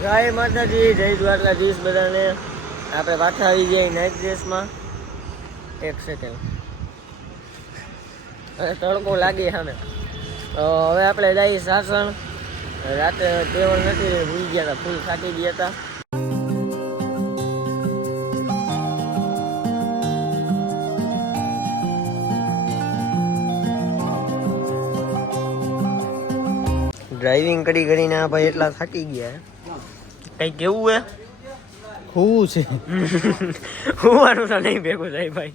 જય માતાજી, જય દ્વારકાધીશ બધાને. આપણે પાછા આવી ગયા નાઇટ ડ્રેસમાં. એક સેકન્ડ, હવે તડકો લાગી સામે. તો હવે આપણે જઈએ સાસણ. રાતે ટેવલ નથી, ભૂલી ગયા હતા, ફૂલ થાકી ગયા હતા. ડ્રાઇવિંગ કરી કરીને આ ભાઈ એટલા થાકી ગયા. કઈ કેવું હે? હું છે હોવાનું તો નહીં ભેગું થાય ભાઈ.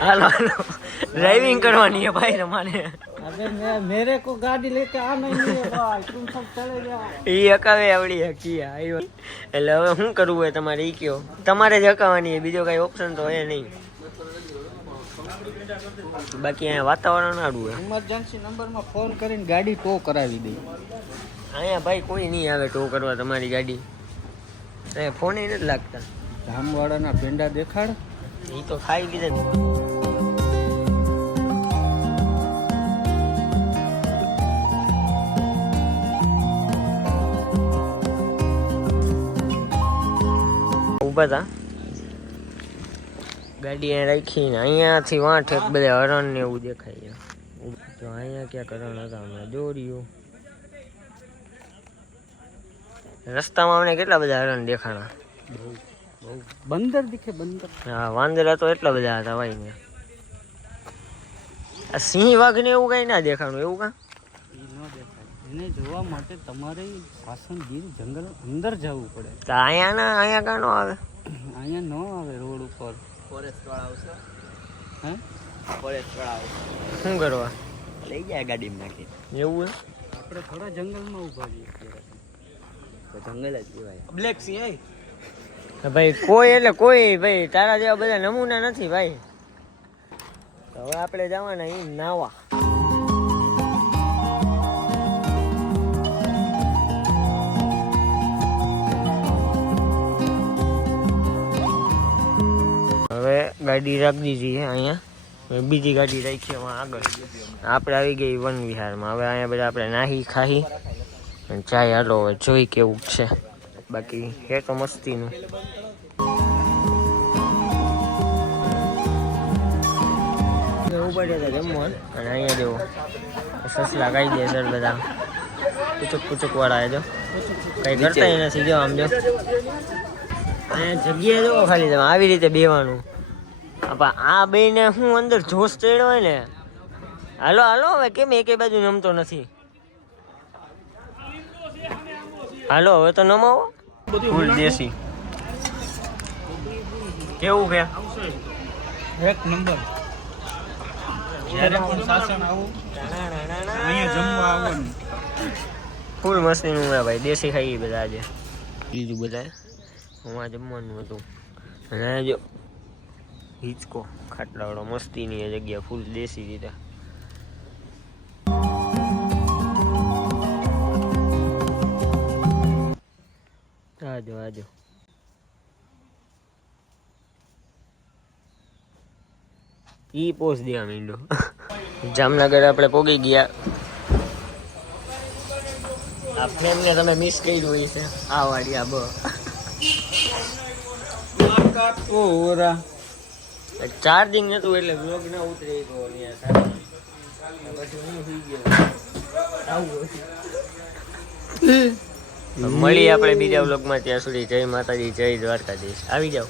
હાલો હાલો, ड्राइविंग करवानी है भाई हमारे. अबे मेरे को गाड़ी लेके आना ही नहीं है भाई, तुम सब चले जाओ. ઈ અકાવે આવડી હે કિયા આવ્યો. એટલે હવે શું કરવું હોય તમારે ઈ કયો. તમારે જ અકાવાની છે, બીજો કઈ ઓપ્શન તો હે નહીં. બાકી અહીંયા વાતાવરણ સારું હે. ઇમરજન્સી નંબરમાં ફોન કરીને ગાડી ટો કરાવી દે. અહીંયા ભાઈ કોઈ નહીં આવે ટો કરવા તમારી ગાડી. અહીંયા ફોન નથી લાગતા. જામવાળાના પેંડા દેખાડ. ઈ તો ખાઈ લીધા. ઉભા હતા, ગાડી અહીંયા રાખીને અહીંયાથી વાંઠ એક બધા હરણ ને એવું દેખાય છે. તો અહીંયા ક્યાંક હરણ હતા, હમણાં દોર્યું. રસ્તામાં અમને કેટલા બધા હરણ દેખાણા. બંદર દીખે બંદર. હા, વાંદરા તો એટલા બધા હતા ભાઈ ને. આ સિંહ વાઘ ને એવું કઈ ના દેખાણું. એવું કા એ ન દેખાય. એને જોવા માટે તમારે સાસણ ગીર જંગલ અંદર જવું પડે. તો અહીંયા કા નો આવે? અહીંયા ન આવે, રોડ ઉપર ફોરેસ્ટ વાળા આવશે. હે, ફોરેસ્ટ વાળા આવશે. શું કરવા લઈ જાય ગાડીમાં નાખી. એવું હે? આપણે થોડા જંગલમાં ઉભા છીએ અત્યારે. તો જંગલ જ કહેવાય. બ્લેક સિંહ ભાઈ કોઈ એટલે કોઈ ભાઈ તારા જેવા બધા નમૂના નથી ભાઈ. તો હવે આપણે જવાના એ નાવા. હવે ગાડી રાખી દીધી છે અહીંયા. બીજી ગાડી રાખી આગળ. આપણે આવી ગઈ વન વિહારમાં. હવે અહીંયા બધા આપણે નાહી ખાહી ચાય હાલો હવે જોઈ કેવું છે. બાકી હે તો મસ્તીનું. ઉભા હતા જમવા, અને અહીંયા જેવો સસલા કાઢી દે સર બધા પૂચક વાળા. જો કઈ કરતા નથી. જો આમ જો અહીંયા જગ્યા જો ખાલી તમે આવી રીતે બેવાનું. આ બે ને હું અંદર જોશ ચડ્યો હોય ને. હાલો હાલો, હવે કેમ એકે બાજુ નમતો નથી? હાલો હવે તો નમાવો. ફૂલ દેશી. કેવું છે? એક નંબર. જ્યારે પણ સાસણ આવું અહીંયા જમવા આવવાનું. ફૂલ મસ્તીનું હે ભાઈ. દેશી ખાઈ બધા આજે બીજું બધા હું જમવાનું હતું. અને જો હિચકો ખાટલાવાળો મસ્તીની જગ્યા ફૂલ દેશી રીતે. આજો આજો. ઈ પોસ્ટ દે મીંડો. જામનગર આપણે પોગી ગયા. આ ફ્રેમ ને તમે મિસ કર્યું હોય છે. આ વાડી આ બ ઓરા ચાર્જિંગ નતું એટલે બ્લોગ ના ઉતરે. મળી આપણે બીજા બ્લોગમાં. ત્યાં સુધી જય માતાજી, જય દ્વારકાધીશ. આવી જાઓ.